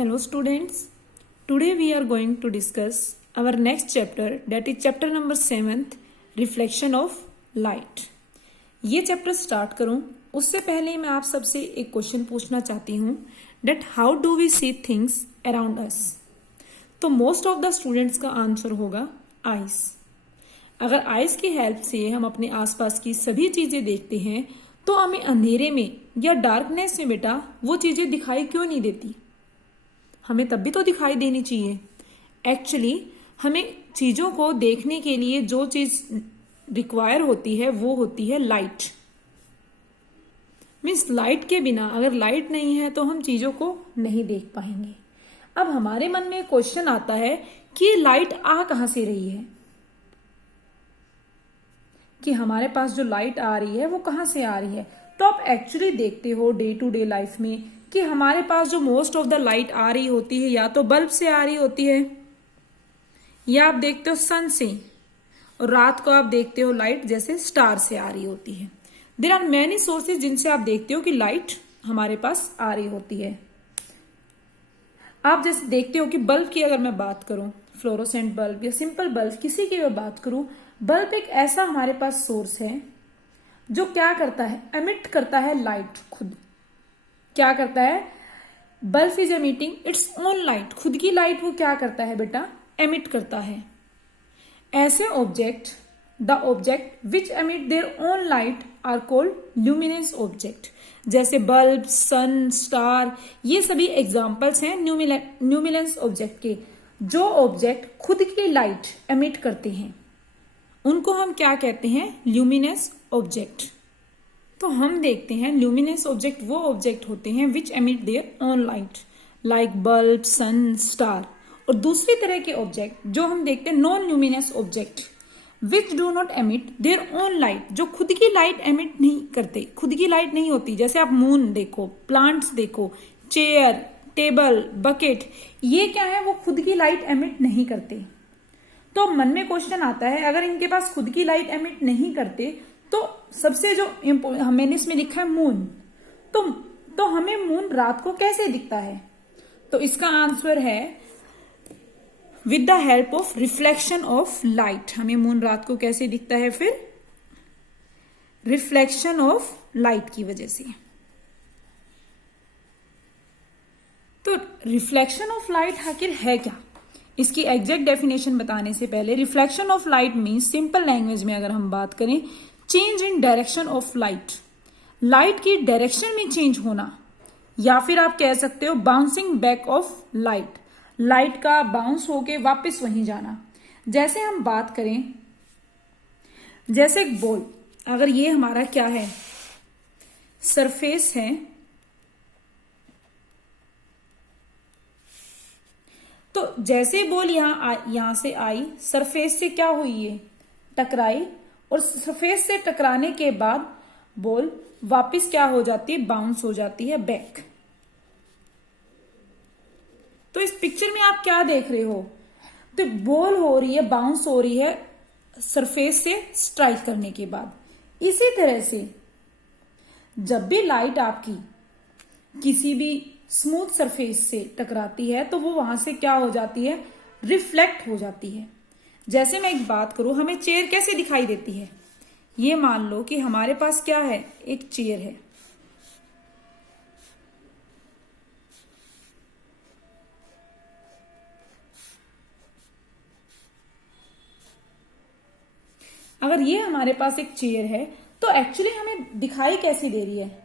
Hello students, today we are going to discuss our next chapter, that is chapter number 7th, reflection of light. ये chapter start करूं उससे पहले मैं आप सबसे एक क्वेश्चन पूछना चाहती हूं, that how do we see things around us? तो मोस्ट ऑफ द स्टूडेंट्स का आंसर होगा आइस. अगर आइस की हेल्प से हम अपने आसपास की सभी चीजें देखते हैं तो हमें अंधेरे में या डार्कनेस में बेटा वो चीजें दिखाई क्यों नहीं देती? हमें तब भी तो दिखाई देनी चाहिए. एक्चुअली हमें चीजों को देखने के लिए जो चीज रिक्वायर होती है वो होती है लाइट. मीन्स लाइट के बिना, अगर लाइट नहीं है तो हम चीजों को नहीं देख पाएंगे. अब हमारे मन में क्वेश्चन आता है कि लाइट आ कहां से रही है, कि हमारे पास जो लाइट आ रही है वो कहां से आ रही है. तो आप एक्चुअली देखते हो डे टू डे लाइफ में कि हमारे पास जो मोस्ट ऑफ द लाइट आ रही होती है या तो बल्ब से आ रही होती है या आप देखते हो सन से, और रात को आप देखते हो लाइट जैसे स्टार से आ रही होती है. देयर आर मैनी सोर्सेज जिनसे आप देखते हो कि लाइट हमारे पास आ रही होती है. आप जैसे देखते हो कि बल्ब की अगर मैं बात करूं, फ्लोरोसेंट बल्ब या सिंपल बल्ब, किसी की मैं बात करूं, बल्ब एक ऐसा हमारे पास सोर्स है जो क्या करता है, एमिट करता है लाइट. खुद क्या करता है, bulb is emitting its own light. खुद की लाइट वो क्या करता है बेटा, एमिट करता है. ऐसे object, the object which emit their own light are called luminous object. जैसे बल्ब, सन, स्टार, ये सभी एग्जाम्पल्स हैं ल्यूमिनेंस ऑब्जेक्ट के. जो ऑब्जेक्ट खुद की लाइट एमिट करते हैं उनको हम क्या कहते हैं, ल्यूमिनेंस ऑब्जेक्ट. तो हम देखते हैं ल्यूमिनेंस ऑब्जेक्ट वो ऑब्जेक्ट होते हैं which emit their own light, like bulb, sun, star. और दूसरी तरह के ऑब्जेक्ट जो हम देखते हैं non luminance object which do not emit their own light, जो खुद की लाइट एमिट नहीं करते, खुद की लाइट नहीं होती. जैसे आप मून देखो, प्लांट्स देखो, चेयर, टेबल, बकेट, ये क्या है, वो खुद की लाइट एमिट नहीं करते. तो मन में क्वेश्चन आता है, अगर इनके पास खुद की लाइट एमिट नहीं करते तो सबसे जो मैंने इसमें लिखा है मून, तो हमें मून रात को कैसे दिखता है? तो इसका आंसर है with the help of reflection of light. हमें मून रात को कैसे दिखता है? फिर रिफ्लेक्शन ऑफ लाइट की वजह से. तो रिफ्लेक्शन ऑफ लाइट आखिर है क्या? इसकी एग्जैक्ट डेफिनेशन बताने से पहले, reflection of light means, simple language में अगर हम बात करें, change in direction of light. Light की डायरेक्शन में चेंज होना, या फिर आप कह सकते हो bouncing back of light, light का बाउंस होके वापस वहीं जाना. जैसे हम बात करें, जैसे एक बॉल, अगर ये हमारा क्या है, सरफेस है, तो जैसे बॉल यहां से आई, सरफेस से क्या हुई, ये टकराई, और सरफेस से टकराने के बाद बॉल वापस क्या हो जाती है, बाउंस हो जाती है बैक. तो इस पिक्चर में आप क्या देख रहे हो, तो बॉल हो रही है, बाउंस हो रही है सरफेस से स्ट्राइक करने के बाद. इसी तरह से जब भी लाइट आपकी किसी भी स्मूथ सरफेस से टकराती है तो वो वहां से क्या हो जाती है, रिफ्लेक्ट हो जाती है. जैसे मैं एक बात करूं, हमें चेयर कैसे दिखाई देती है? ये मान लो कि हमारे पास क्या है, एक चेयर है. अगर ये हमारे पास एक चेयर है तो एक्चुअली हमें दिखाई कैसे दे रही है?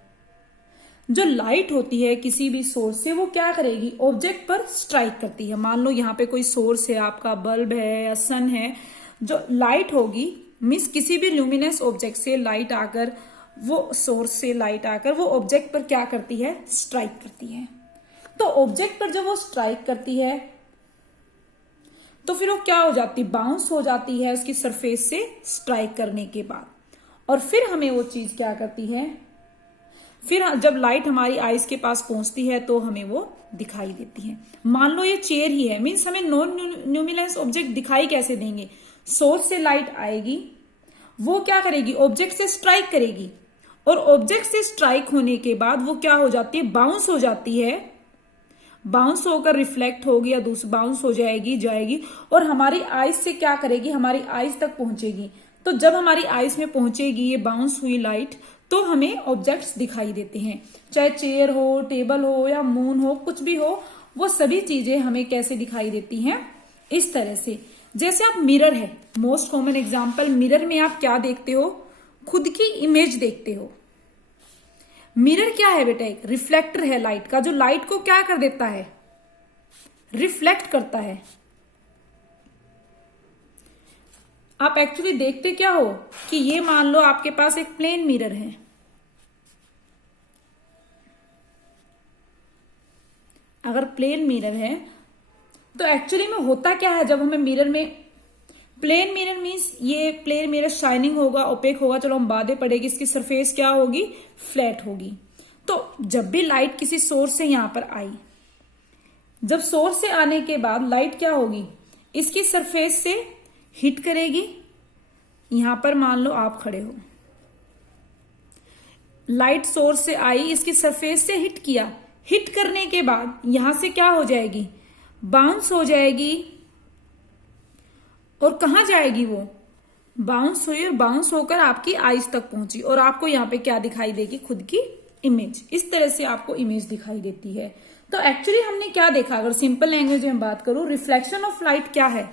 जो लाइट होती है किसी भी सोर्स से, वो क्या करेगी, ऑब्जेक्ट पर स्ट्राइक करती है. मान लो यहाँ पे कोई सोर्स है, आपका बल्ब है या सन है, जो लाइट होगी, मीन्स किसी भी ल्यूमिनेंस ऑब्जेक्ट से लाइट आकर, वो सोर्स से लाइट आकर वो ऑब्जेक्ट पर क्या करती है, स्ट्राइक करती है. तो ऑब्जेक्ट पर जब वो स्ट्राइक करती है तो फिर वो क्या हो जाती है, बाउंस हो जाती है उसकी सरफेस से स्ट्राइक करने के बाद. और फिर हमें वो चीज क्या करती है, फिर जब लाइट हमारी आईज के पास पहुंचती है तो हमें वो दिखाई देती है. मान लो ये चेयर ही है, मीन्स हमें नॉन ल्यूमिनेंस ऑब्जेक्ट दिखाई कैसे देंगे? सोर्स से लाइट आएगी, वो क्या करेगी, ऑब्जेक्ट से स्ट्राइक करेगी, और ऑब्जेक्ट से स्ट्राइक होने के बाद वो क्या हो जाती है, बाउंस हो जाती है. बाउंस होकर रिफ्लेक्ट होगी या दूसरी बाउंस हो जाएगी और हमारी आईज से क्या करेगी, हमारी आईज तक पहुंचेगी। तो जब हमारी आईज में पहुंचेगी ये बाउंस हुई लाइट, तो हमें ऑब्जेक्ट्स दिखाई देते हैं, चाहे चेयर हो, टेबल हो या मून हो, कुछ भी हो, वो सभी चीजें हमें कैसे दिखाई देती हैं, इस तरह से। जैसे आप मिरर है, मोस्ट कॉमन एग्जाम्पल, मिरर में आप क्या देखते हो, खुद की इमेज देखते हो। मिरर क्या है बेटा, एक रिफ्लेक्टर है लाइट का, जो लाइट को क्या कर देता है, रिफ्लेक्ट करता है। आप एक्चुअली देखते क्या हो कि ये मान लो आपके पास एक प्लेन मिरर है, अगर प्लेन मिरर है तो एक्चुअली में होता क्या है, जब हमें मिरर में, प्लेन मिरर मीन्स ये प्लेन मिरर शाइनिंग होगा, ओपेक होगा, चलो हम बातें पड़ेगी, इसकी सरफेस क्या होगी, फ्लैट होगी। तो जब भी लाइट किसी सोर्स से यहां पर आई, जब सोर्स से आने के बाद लाइट क्या होगी, इसकी सरफेस से हिट करेगी। यहां पर मान लो आप खड़े हो, लाइट सोर्स से आई, इसकी सरफेस से हिट किया, हिट करने के बाद यहां से क्या हो जाएगी, बाउंस हो जाएगी, और कहां जाएगी वो, बाउंस हुई और बाउंस होकर आपकी आईज तक पहुंची, और आपको यहां पे क्या दिखाई देगी, खुद की इमेज। इस तरह से आपको इमेज दिखाई देती है। तो एक्चुअली हमने क्या देखा, अगर सिंपल लैंग्वेज में बात करूं, रिफ्लेक्शन ऑफ लाइट क्या है,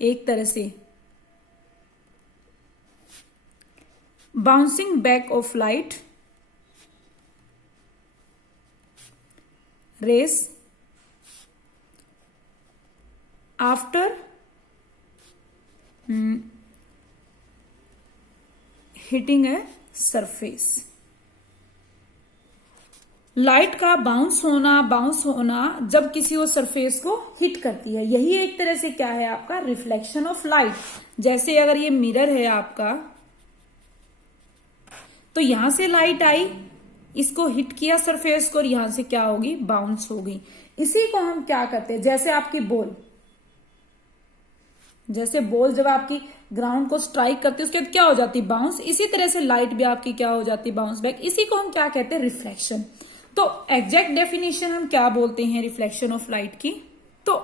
एक तरह से bouncing back of light rays after hitting a surface. Light का बाउंस होना जब किसी वो सरफेस को हिट करती है, यही एक तरह से क्या है आपका, रिफ्लेक्शन ऑफ लाइट। जैसे अगर ये मिरर है आपका, तो यहां से लाइट आई, इसको हिट किया सरफेस को, और यहां से क्या होगी, बाउंस होगी। इसी को हम क्या करते हैं, जैसे आपकी बॉल, जैसे बॉल जब आपकी ग्राउंड को स्ट्राइक करती है, उसके बाद क्या हो जाती है, बाउंस। इसी तरह से लाइट भी आपकी क्या हो जाती है, बाउंस बैक। इसी को हम क्या कहते हैं, रिफ्लेक्शन। तो एग्जैक्ट डेफिनेशन हम क्या बोलते हैं रिफ्लेक्शन ऑफ लाइट की, तो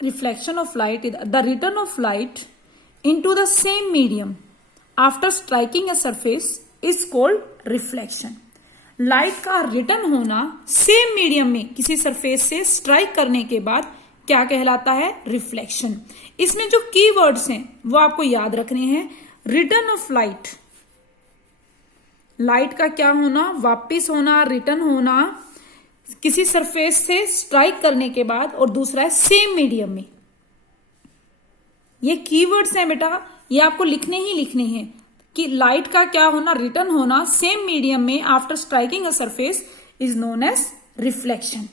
reflection of light is the return of light into the same medium after striking a surface is called reflection. Light का रिटर्न होना सेम मीडियम में किसी सरफेस से स्ट्राइक करने के बाद क्या कहलाता है, रिफ्लेक्शन। इसमें जो कीवर्ड्स हैं वो आपको याद रखने हैं। रिटर्न ऑफ लाइट, लाइट का क्या होना, वापिस होना, रिटर्न होना किसी सरफेस से स्ट्राइक करने के बाद, और दूसरा है सेम मीडियम में। ये कीवर्ड्स हैं बेटा, ये आपको लिखने ही लिखने हैं कि लाइट का क्या होना, रिटर्न होना सेम मीडियम में after striking a surface is known as reflection.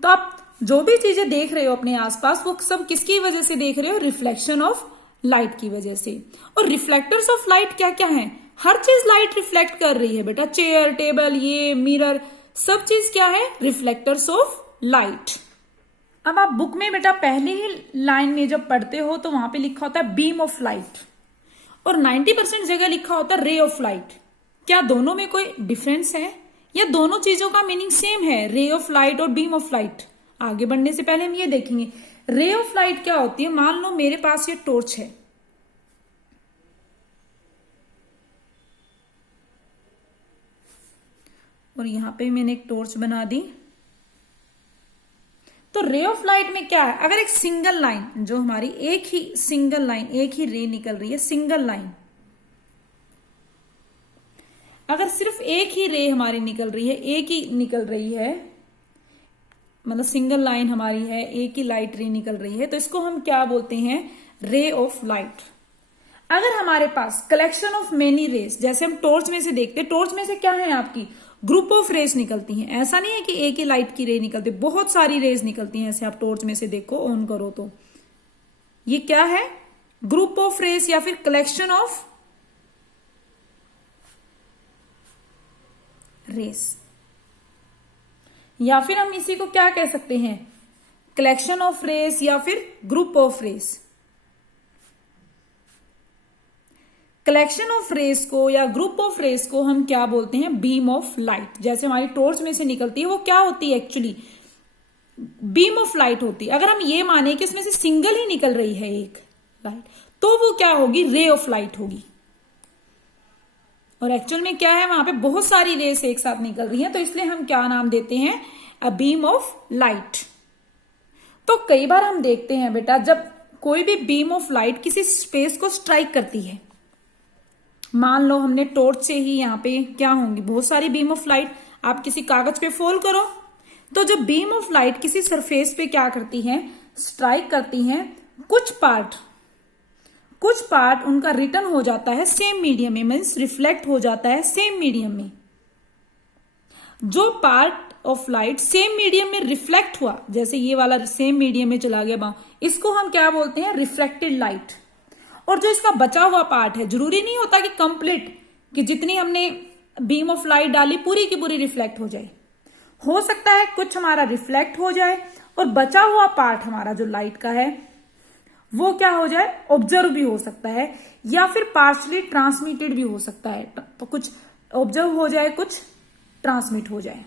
तो आप जो भी चीजें देख रहे हो अपने आसपास, वो सब किसकी वजह से देख रहे हो, रिफ्लेक्शन ऑफ लाइट की वजह से। और रिफ्लेक्टर्स ऑफ लाइट क्या क्या हैं, हर चीज लाइट रिफ्लेक्ट कर रही है बेटा, चेयर, टेबल, ये मिरर, सब चीज क्या है, रिफ्लेक्टर्स ऑफ लाइट। अब आप बुक में बेटा पहले ही लाइन में जब पढ़ते हो तो वहां पे लिखा होता है बीम ऑफ लाइट, और 90% जगह लिखा होता है रे ऑफ लाइट। क्या दोनों में कोई डिफरेंस है, या दोनों चीजों का मीनिंग सेम है, रे ऑफ लाइट और बीम ऑफ लाइट? आगे बढ़ने से पहले हम ये देखेंगे रे ऑफ लाइट क्या होती है। मान लो मेरे पास ये टॉर्च है, और यहां पे मैंने एक टॉर्च बना दी। तो रे ऑफ लाइट में क्या है, अगर एक सिंगल लाइन, जो हमारी एक ही सिंगल लाइन, एक ही रे निकल रही है, सिंगल लाइन, अगर सिर्फ एक ही रे हमारी निकल रही है, एक ही निकल रही है, मतलब सिंगल लाइन हमारी है, एक ही लाइट रे निकल रही है, तो इसको हम क्या बोलते हैं, रे ऑफ लाइट। अगर हमारे पास कलेक्शन ऑफ मेनी रेस, जैसे हम टॉर्च में से देखते हैं, टॉर्च में से क्या है आपकी, ग्रुप ऑफ रेस निकलती हैं। ऐसा नहीं है कि एक ही लाइट की रे निकलती, बहुत सारी रेस निकलती हैं। ऐसे आप टॉर्च में से देखो, ऑन करो तो ये क्या है, ग्रुप ऑफ रेस या फिर कलेक्शन ऑफ रेस, या फिर हम इसी को क्या कह सकते हैं, कलेक्शन ऑफ रेस या फिर group of rays. Collection of rays को या ग्रुप ऑफ रेस को हम क्या बोलते हैं, बीम ऑफ लाइट। जैसे हमारी टॉर्च में से निकलती है, वो क्या होती है एक्चुअली, बीम ऑफ लाइट होती, अगर हम ये माने कि इसमें से सिंगल ही निकल रही है एक लाइट, तो वो क्या होगी, रे ऑफ लाइट होगी। और एक्चुअल में क्या है, वहां पे बहुत सारी रेस एक साथ निकल रही हैं, तो इसलिए हम क्या नाम देते हैं, अ बीम ऑफ लाइट। तो कई बार हम देखते हैं बेटा, जब कोई भी बीम ऑफ लाइट किसी स्पेस को स्ट्राइक करती है, मान लो हमने टॉर्च से ही यहाँ पे क्या होंगी, बहुत सारी बीम ऑफ लाइट, आप किसी कागज पे फोल्ड करो, तो जब बीम ऑफ लाइट किसी सरफेस पे क्या करती है, स्ट्राइक करती हैं, कुछ पार्ट उनका रिटर्न हो जाता है सेम मीडियम में, मीन्स रिफ्लेक्ट हो जाता है सेम मीडियम में। जो part of light same medium में रिफ्लेक्ट हुआ, जैसे ये वाला सेम मीडियम में चला गया, इसको हम क्या बोलते हैं, रिफ्लेक्टेड लाइट। और जो इसका बचा हुआ पार्ट है, जरूरी नहीं होता कि कंप्लीट, कि जितनी हमने बीम ऑफ लाइट डाली पूरी की पूरी रिफ्लेक्ट हो जाए, हो सकता है कुछ हमारा रिफ्लेक्ट हो जाए और बचा हुआ पार्ट हमारा जो लाइट का है वो क्या हो जाए, ऑब्जर्व भी हो सकता है, या फिर पार्शली ट्रांसमिटेड भी हो सकता है। तो कुछ ऑब्जर्व हो जाए, कुछ ट्रांसमिट हो जाए।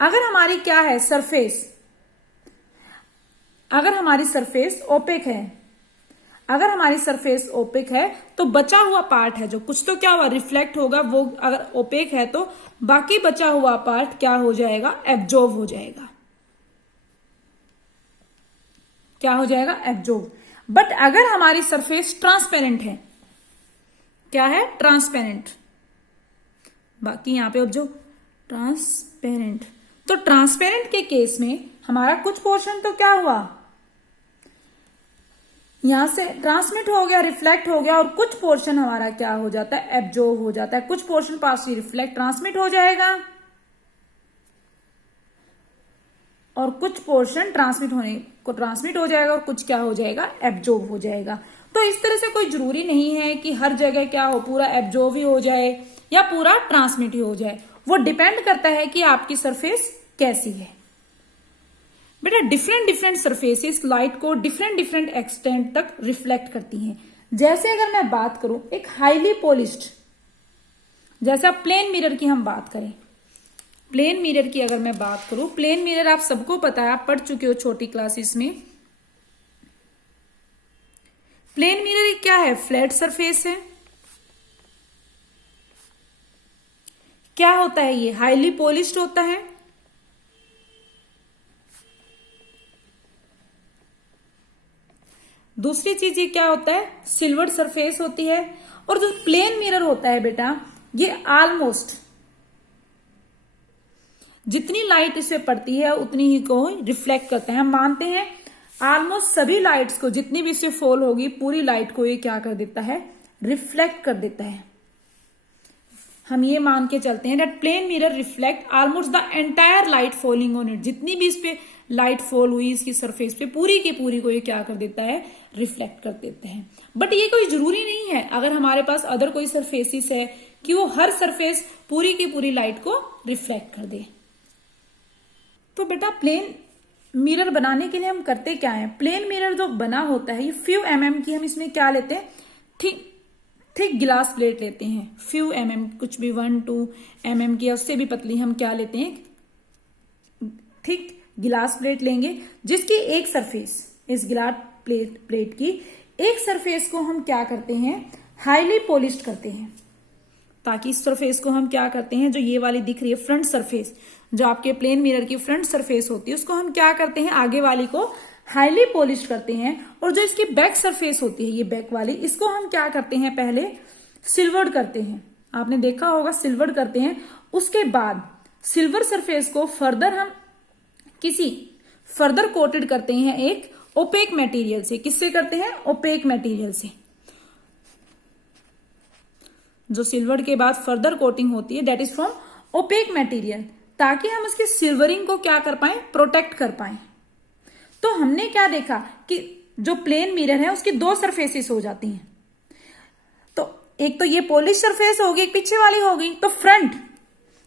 अगर हमारी क्या है सरफेस, अगर हमारी सरफेस ओपेक है, अगर हमारी सरफेस ओपेक है तो बचा हुआ पार्ट है जो कुछ तो क्या हुआ, रिफ्लेक्ट होगा, वो अगर ओपेक है तो बाकी बचा हुआ पार्ट क्या हो जाएगा, एब्जॉर्ब हो जाएगा। क्या हो जाएगा, एब्जॉर्ब। बट अगर हमारी सरफेस ट्रांसपेरेंट है, क्या है, ट्रांसपेरेंट, बाकी यहां पे ऑब्जर्व, ट्रांसपेरेंट, तो ट्रांसपेरेंट के केस में हमारा कुछ पोर्शन तो क्या हुआ, यहां से ट्रांसमिट हो गया, रिफ्लेक्ट हो गया, और कुछ पोर्शन हमारा क्या हो जाता है, एब्जॉर्ब हो जाता है। कुछ पोर्शन पार्शियली रिफ्लेक्ट ट्रांसमिट हो जाएगा और कुछ पोर्शन ट्रांसमिट हो जाएगा और कुछ क्या हो जाएगा, एब्जॉर्ब हो जाएगा। तो इस तरह से कोई जरूरी नहीं है कि हर जगह क्या हो, पूरा एब्जॉर्ब ही हो जाए या पूरा ट्रांसमिट ही हो जाए, वो डिपेंड करता है कि आपकी सरफेस कैसी है। बेटा डिफरेंट सरफेसेस लाइट को डिफरेंट एक्सटेंट तक रिफ्लेक्ट करती हैं। जैसे अगर मैं बात करूं एक हाईली पॉलिश्ड, जैसा प्लेन मिरर की हम बात करें, प्लेन मिरर की अगर मैं बात करूं, प्लेन मिरर आप सबको पता है, आप पढ़ चुके हो छोटी क्लासेस में। प्लेन मिरर क्या है, फ्लैट सरफेस है। क्या होता है, ये हाईली पॉलिश्ड होता है। दूसरी चीज ये क्या होता है, सिल्वर सरफेस होती है। और जो प्लेन मिरर होता है बेटा, ये ऑलमोस्ट जितनी लाइट इस पे पड़ती है उतनी ही को रिफ्लेक्ट करते हैं। हम मानते हैं ऑलमोस्ट सभी लाइट्स को, जितनी भी इससे फॉल होगी पूरी लाइट को ये क्या कर देता है, रिफ्लेक्ट कर देता है। हम ये मान के चलते हैं that plane mirror reflect almost the entire light falling on it. जितनी भी इस पे लाइट फॉल हुई इसकी सरफेस पे, पूरी की पूरी को ये क्या कर देता है, रिफ्लेक्ट कर देते हैं। बट ये कोई जरूरी नहीं है, अगर हमारे पास अदर कोई सरफेसिस है कि वो हर सरफेस पूरी की पूरी लाइट को रिफ्लेक्ट कर दे। तो बेटा प्लेन मिरर बनाने के लिए हम करते क्या है, प्लेन मिरर जो बना होता है ये फ्यू की, हम इसमें क्या लेते हैं, थिक गिलास प्लेट लेते हैं, फ्यू कुछ भी 1-2 की, उससे भी पतली हम क्या लेते हैं, थिक गिलास प्लेट लेंगे, जिसकी एक सरफेस, इस गिलास प्लेट की एक सरफेस को हम क्या करते हैं, हाईली पॉलिश्ड करते हैं। ताकि इस सरफेस को हम क्या करते हैं, जो ये वाली दिख रही है फ्रंट सरफेस, जो आपके प्लेन मिरर की फ्रंट सरफेस होती है, उसको हम क्या करते हैं, आगे वाली को हाईली पॉलिश करते हैं। और जो इसकी बैक सरफेस होती है, ये बैक वाली, इसको हम क्या करते हैं, पहले सिल्वर्ड करते हैं। आपने देखा होगा सिल्वर्ड करते हैं। उसके बाद सिल्वर सरफेस को हम फर्दर कोटेड करते हैं एक ओपेक मटेरियल से। किससे करते हैं, ओपेक मटेरियल से। जो सिल्वर के बाद फर्दर कोटिंग होती है that is from opaque material, ताकि हम उसकी सिल्वरिंग को क्या कर पाए, प्रोटेक्ट कर पाए। तो हमने क्या देखा कि जो प्लेन मिरर है उसकी 2 सरफेसेस हो जाती हैं। तो एक तो ये पॉलिश सरफेस होगी, एक पीछे वाली होगी। तो फ्रंट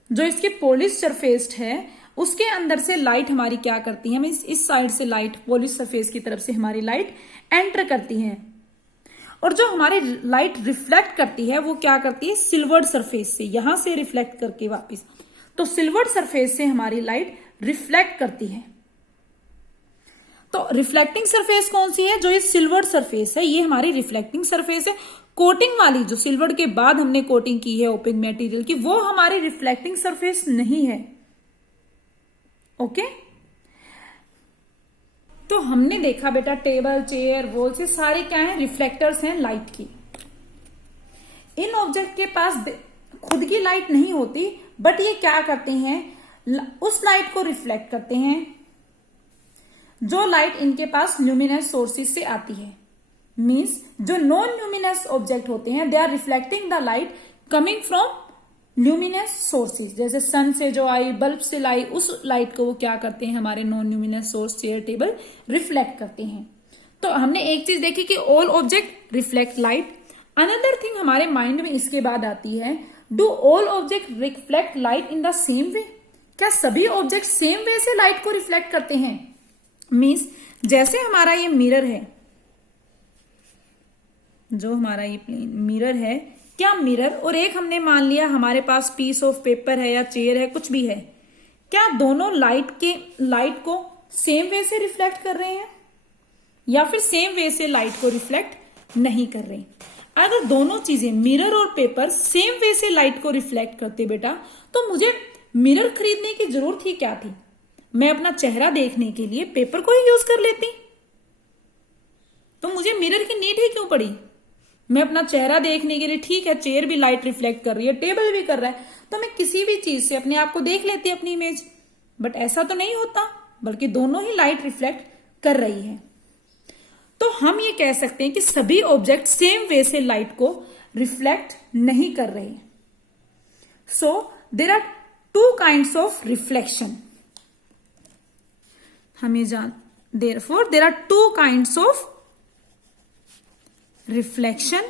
जो इसकी पॉलिश सरफेस है उसके अंदर से लाइट हमारी क्या करती है, इस साइड से लाइट पॉलिश सरफेस की तरफ से हमारी लाइट एंटर करती है। और जो हमारी लाइट रिफ्लेक्ट करती है वो क्या करती है, सिल्वर्ड सरफेस से, यहां से रिफ्लेक्ट करके वापस। तो सिल्वर्ड सरफेस से हमारी लाइट रिफ्लेक्ट करती है। तो रिफ्लेक्टिंग सरफेस कौन सी है? जो ये सिल्वर्ड सरफेस है, ये हमारी रिफ्लेक्टिंग सरफेस है। कोटिंग वाली जो सिल्वर के बाद हमने कोटिंग की है ओपेक मटेरियल की, वो हमारी रिफ्लेक्टिंग सरफेस नहीं है। ओके, तो हमने देखा बेटा टेबल, चेयर, वॉल से सारे क्या हैं? रिफ्लेक्टर्स हैं लाइट की। इन ऑब्जेक्ट के पास खुद की लाइट नहीं होती, बट ये क्या करते हैं? उस लाइट को रिफ्लेक्ट करते हैं जो लाइट इनके पास ल्यूमिनस सोर्सेज से आती है। मींस जो नॉन ल्यूमिनस ऑब्जेक्ट होते हैं, they are reflecting the light coming from luminous sources. जैसे सन से जो आई, बल्ब से लाई, उस लाइट को वो क्या करते हैं? हमारे non luminous source, chair, table reflect करते हैं। तो हमने एक चीज देखी कि all object reflect light. Another thing हमारे माइंड में इसके बाद आती है, do all object reflect light in the same way? क्या सभी ऑब्जेक्ट सेम वे से लाइट को रिफ्लेक्ट करते हैं? मीन्स जैसे हमारा ये मिरर है, जो हमारा ये प्लेन मिरर है, क्या मिरर और एक हमने मान लिया हमारे पास पीस ऑफ पेपर है या चेयर है, कुछ भी है, क्या दोनों लाइट को सेम वे से रिफ्लेक्ट कर रहे हैं या फिर सेम वे से लाइट को रिफ्लेक्ट नहीं कर रहे? अगर दोनों चीजें मिरर और पेपर सेम वे से लाइट को रिफ्लेक्ट करते बेटा, तो मुझे मिरर खरीदने की जरूरत ही क्या थी? मैं अपना चेहरा देखने के लिए पेपर को ही यूज कर लेती। तो मुझे मिरर की नीड ही क्यों पड़ी? मैं अपना चेहरा देखने के लिए, ठीक है चेयर भी लाइट रिफ्लेक्ट कर रही है, टेबल भी कर रहा है, तो मैं किसी भी चीज से अपने आप को देख लेती अपनी इमेज। बट ऐसा तो नहीं होता, बल्कि दोनों ही लाइट रिफ्लेक्ट कर रही है। तो हम ये कह सकते हैं कि सभी ऑब्जेक्ट सेम वे से लाइट को रिफ्लेक्ट नहीं कर रहे। So there are two kinds of reflection. हमें therefore there are two kinds of reflection.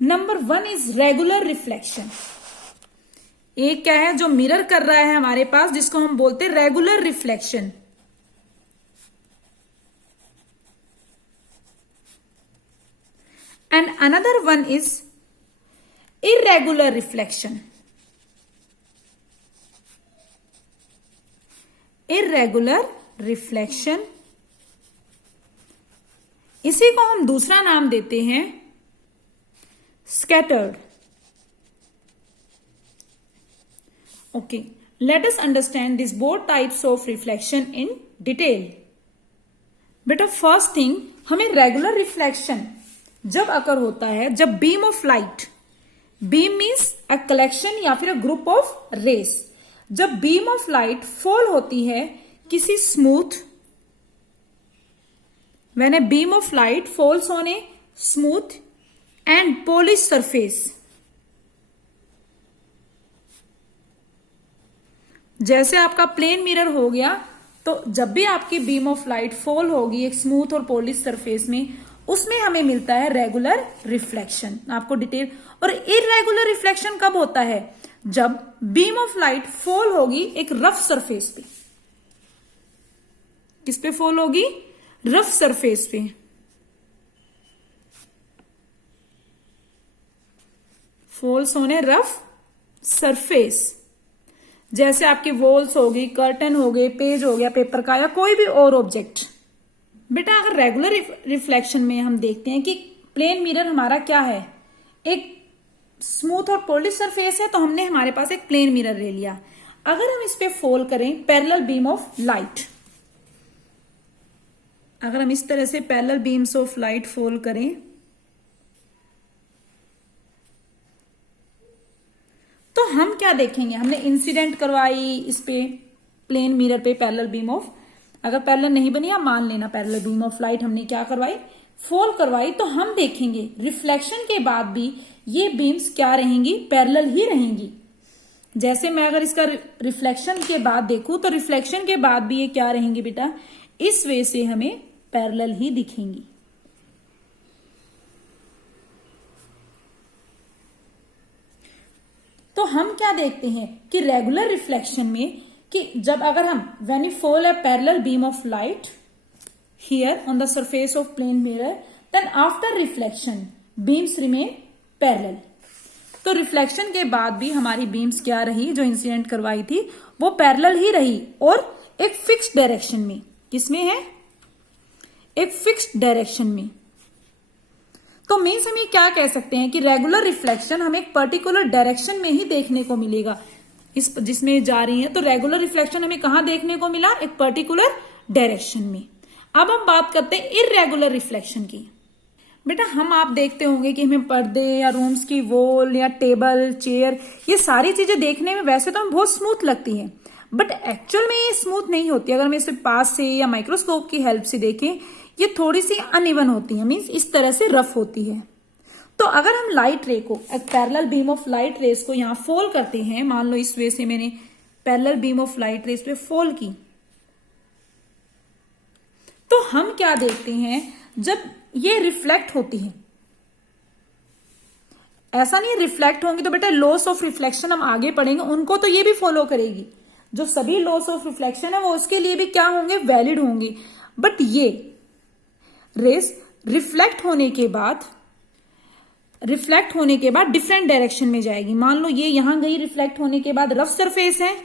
Number one is regular reflection. एक क्या है जो मिरर कर रहा है हमारे पास, जिसको हम बोलते हैं regular reflection. And another one is irregular reflection. Irregular reflection, इसी को हम दूसरा नाम देते हैं scattered. Okay, let us understand these both types of reflection in detail. बेटा फर्स्ट थिंग, हमें रेगुलर रिफ्लेक्शन जब अकर होता है जब beam of light, beam means a collection या फिर अ ग्रुप ऑफ रेस, जब बीम ऑफ लाइट फॉल होती है किसी smooth, when a beam of light falls on a smooth and polish surface, जैसे आपका प्लेन मिरर हो गया, तो जब भी आपकी बीम ऑफ लाइट फॉल होगी एक स्मूथ और पॉलिश सरफेस में, उसमें हमें मिलता है रेगुलर रिफ्लेक्शन। आपको डिटेल। और इरेगुलर रिफ्लेक्शन कब होता है? जब बीम ऑफ लाइट फॉल होगी एक रफ सरफेस पे। किस पे फॉल होगी? रफ सरफेस पे। Falls on A rough surface, जैसे आपकी वॉल्स होगी, कर्टन हो गए, पेज हो गया पेपर का, या कोई भी और ऑब्जेक्ट। बेटा अगर रेगुलर रिफ्लेक्शन में हम देखते हैं कि प्लेन मिरर हमारा क्या है, एक स्मूथ और पॉलिश सरफेस है, तो हमने हमारे पास एक प्लेन मिरर ले लिया। अगर हम इस पे फॉल करें पैरेलल बीम ऑफ लाइट, अगर हम इस तरह से parallel beams of light fall करें, तो हम क्या देखेंगे? हमने इंसिडेंट करवाई इस पे प्लेन मिरर पे पैरेलल बीम ऑफ, अगर पैरेलल नहीं बनी, आप मान लेना पैरेलल बीम ऑफ लाइट हमने क्या करवाई? फॉल करवाई, तो हम देखेंगे रिफ्लेक्शन के बाद भी ये बीम्स क्या रहेंगी? पैरेलल ही रहेंगी। जैसे मैं अगर इसका रिफ्लेक्शन के बाद देखूं, तो रिफ्लेक्शन के बाद भी ये क्या रहेंगी बेटा? इस वे से हमें पैरेलल ही दिखेंगी। तो हम क्या देखते हैं कि रेगुलर रिफ्लेक्शन में कि जब अगर हम when you fall a parallel beam of light here on the surface of plane mirror, then after reflection beams remain parallel. तो रिफ्लेक्शन के बाद भी हमारी बीम्स क्या रही, जो इंसिडेंट करवाई थी वो पैरेलल ही रही और एक फिक्स्ड डायरेक्शन में। किसमें है? एक फिक्स्ड डायरेक्शन में। तो मीन्स हम ये क्या कह सकते हैं कि रेगुलर रिफ्लेक्शन हमें एक पर्टिकुलर डायरेक्शन में ही देखने को मिलेगा, इस जिसमें जा रही है। तो रेगुलर रिफ्लेक्शन हमें कहां देखने को मिला? एक पर्टिकुलर डायरेक्शन में। अब हम बात करते हैं इररेगुलर रिफ्लेक्शन की। बेटा हम आप देखते होंगे कि हमें पर्दे या रूम्स की वॉल या टेबल चेयर ये सारी चीजें देखने में वैसे तो हमें बहुत स्मूथ लगती हैं, बट एक्चुअल में ये स्मूथ नहीं होती। अगर हम इसे पास से या माइक्रोस्कोप की हेल्प से देखें, ये थोड़ी सी अनइवन होती है, मीन्स इस तरह से रफ होती है। तो अगर हम लाइट रे को, एक parallel beam of light race को यहाँ फोल्ड करते हैं, मान लो इस वे से मैंने parallel beam of light race पे फोल्ड की, तो हम क्या देखते हैं? जब ये रिफ्लेक्ट होती है, ऐसा नहीं रिफ्लेक्ट होंगी तो बेटा लॉस ऑफ रिफ्लेक्शन हम आगे पढ़ेंगे, उनको तो ये भी फॉलो करेगी। जो सभी लॉस ऑफ रिफ्लेक्शन है वो उसके लिए भी क्या होंगे? वैलिड होंगे। बट ये रेस रिफ्लेक्ट होने के बाद डिफरेंट डायरेक्शन में जाएगी। मान लो ये यहां गई, रिफ्लेक्ट होने के बाद रफ सरफेस है,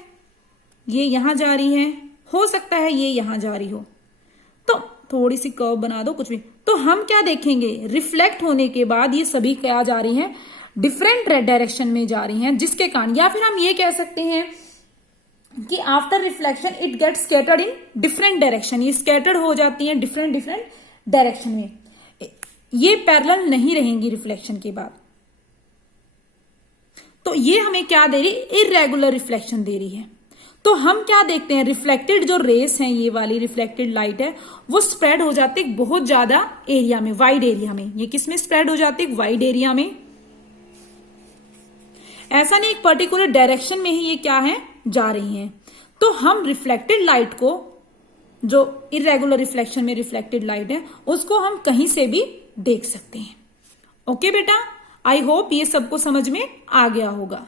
ये यहां जा रही है, हो सकता है ये यहां जा रही हो, तो थोड़ी सी कर्व बना दो, कुछ भी। तो हम क्या देखेंगे? रिफ्लेक्ट होने के बाद ये सभी क्या जा रही हैं? डिफरेंट डायरेक्शन में जा रही हैं, जिसके कारण, या फिर हम ये कह सकते हैं कि after reflection it get scattered in different direction. ये स्कैटर्ड हो जाती हैं डिफरेंट डायरेक्शन में, ये पैरेलल नहीं रहेंगी रिफ्लेक्शन के बाद। तो ये हमें क्या दे रही? इररेगुलर रिफ्लेक्शन दे रही है। तो हम क्या देखते हैं? रिफ्लेक्टेड जो रेस है, ये वाली रिफ्लेक्टेड लाइट है, वो स्प्रेड हो जाती है बहुत ज्यादा एरिया में, वाइड एरिया में। ये किस में स्प्रेड हो जाती है? वाइड एरिया में। ऐसा नहीं एक पर्टिकुलर डायरेक्शन में ही ये क्या है? जा रही हैं। तो हम रिफ्लेक्टेड लाइट को, जो इररेगुलर रिफ्लेक्शन में रिफ्लेक्टेड लाइट है, उसको हम कहीं से भी देख सकते हैं। ओके बेटा, आई होप ये सबको समझ में आ गया होगा।